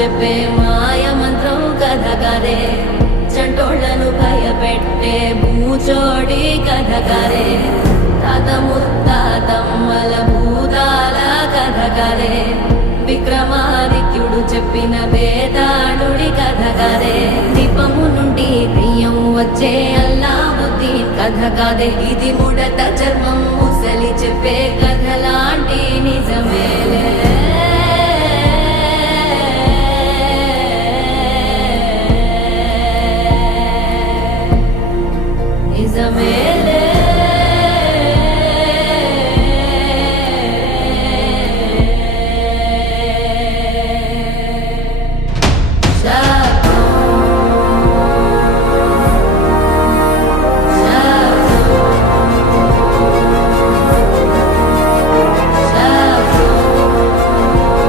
చెప్పే మాయ మంత్రం కథ కదే, చంటోళ్లను భయపెట్టే భూచోడి కథ కదే, తాత ముత్తాతమ్మల భూతాల కథ కదే, విక్రమాదిత్యుడు చెప్పిన వేదాళుడి కథ కదే, దీపము నుండి దెయ్యం వచ్చే అల్లావుద్దీన్ కథ కాదే, ఇది ముడత చర్మం ముసలి చెప్పే కథ లాంటి నిజమేలే.